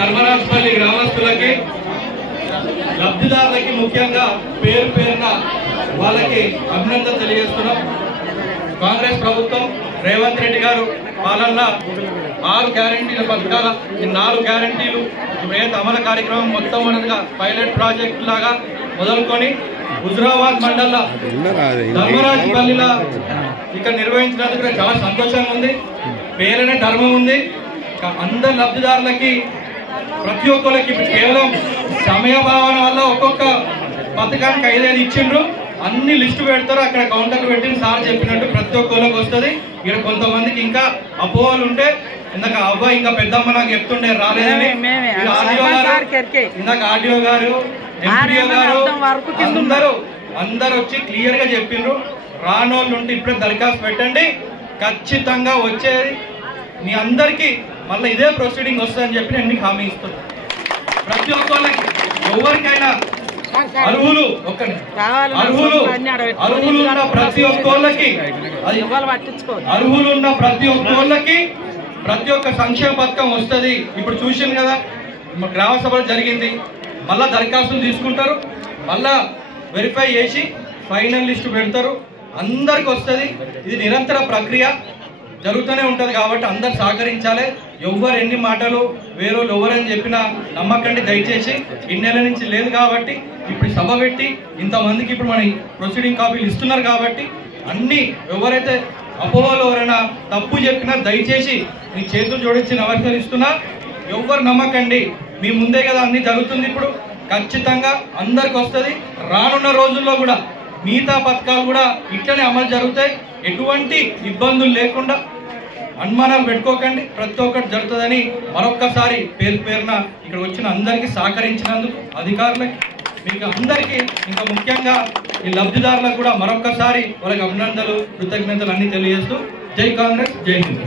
ధర్మరాజపల్లి గ్రామస్తులకి లబ్ధిదారులకి ముఖ్యంగా పేరు పేరున వాళ్ళకి అభినందన తెలియజేస్తున్నాం. కాంగ్రెస్ ప్రభుత్వం రేవంత్ రెడ్డి గారు పాలనలో 6 గ్యారంటీల పథకాల 4 గ్యారంటీలు ఏదైతే అమలు కార్యక్రమం మొత్తం మనగా పైలట్ ప్రాజెక్ట్ లాగా మొదలుకొని హుజురాబాద్ మండల ధర్మరాజపల్లిలో ఇక్కడ నిర్వహించినందుకు చాలా సంతోషంగా ఉంది. పేరునే ధర్మం ఉంది. అందరు లబ్ధిదారులకి ప్రతి ఒక్కరికి కేవలం సమయ భావన వల్ల ఒక్కొక్క పథకానికి 5 ఇచ్చిండ్రు. అన్ని లిస్టు పెడతారు, అక్కడ కౌంటర్లు పెట్టి సార్ చెప్పినట్టు ప్రతి ఒక్కరికి వస్తుంది. ఇక్కడ కొంతమందికి ఇంకా అపోహలు ఉంటే ఇందాక అబ్బాయి ఇంకా పెద్దమ్మ నాకు చెప్తుండే రాలేదని. ఇందాక ఆర్డీఓ గారు ఎంపీడీఓ గారు అందరూ వచ్చి క్లియర్ గా చెప్పిండ్రు. రానోళ్ళు ఉంటే ఇప్పుడే దరఖాస్తు పెట్టండి, ఖచ్చితంగా వచ్చేది మీ అందరికి మళ్ళీ ఇదే ప్రొసీడింగ్ వస్తుందని చెప్పి నేను మీకు హామీ ఇస్తున్నాను. ప్రతి ఒక్కరికి ఎవరికైనా అర్హులు ఉన్న ప్రతి ఒక్కళ్ళకి ప్రతి ఒక్క సంక్షేమ పథకం వస్తుంది. ఇప్పుడు చూసింది కదా గ్రామ సభలు జరిగింది, మళ్ళా దరఖాస్తులు తీసుకుంటారు, మళ్ళా వెరిఫై చేసి ఫైనల్ లిస్టు పెడతారు, అందరికి వస్తుంది. ఇది నిరంతర ప్రక్రియ జరుగుతూనే ఉంటుంది కాబట్టి అందరు సహకరించాలి. ఎవరు ఎన్ని మాటలు వేరేళ్ళు ఎవరని చెప్పినా నమ్మకండి దయచేసి. ఇన్నేళ్ల నుంచి లేదు కాబట్టి ఇప్పుడు సభ పెట్టి ఇంతమందికి ఇప్పుడు మన ప్రొసీడింగ్ కాపీలు ఇస్తున్నారు కాబట్టి అన్ని ఎవరైతే అపోహలు ఎవరైనా తప్పు చెప్పినా దయచేసి మీ చేతులు జోడించి నమస్కరిస్తున్నా. ఎవరు నమ్మకండి, మీ ముందే కదా అన్ని జరుగుతుంది. ఇప్పుడు ఖచ్చితంగా అందరికి వస్తుంది. రానున్న రోజుల్లో కూడా మిగతా పథకాలు కూడా ఇట్లనే అమలు జరుగుతాయి. ఎటువంటి ఇబ్బందులు లేకుండా అనుమానాలు పెట్టుకోకండి, ప్రతి ఒక్కటి జరుగుతుందని మరొక్కసారి పేరు పేరున ఇక్కడ వచ్చిన అందరికీ సహకరించినందుకు అధికారులకి మీకు అందరికీ ఇంకా ముఖ్యంగా ఈ లబ్ధిదారులకు కూడా మరొక్కసారి వాళ్ళకి అభినందనలు కృతజ్ఞతలు అన్ని తెలియజేస్తూ జై కాంగ్రెస్, జై హింద్.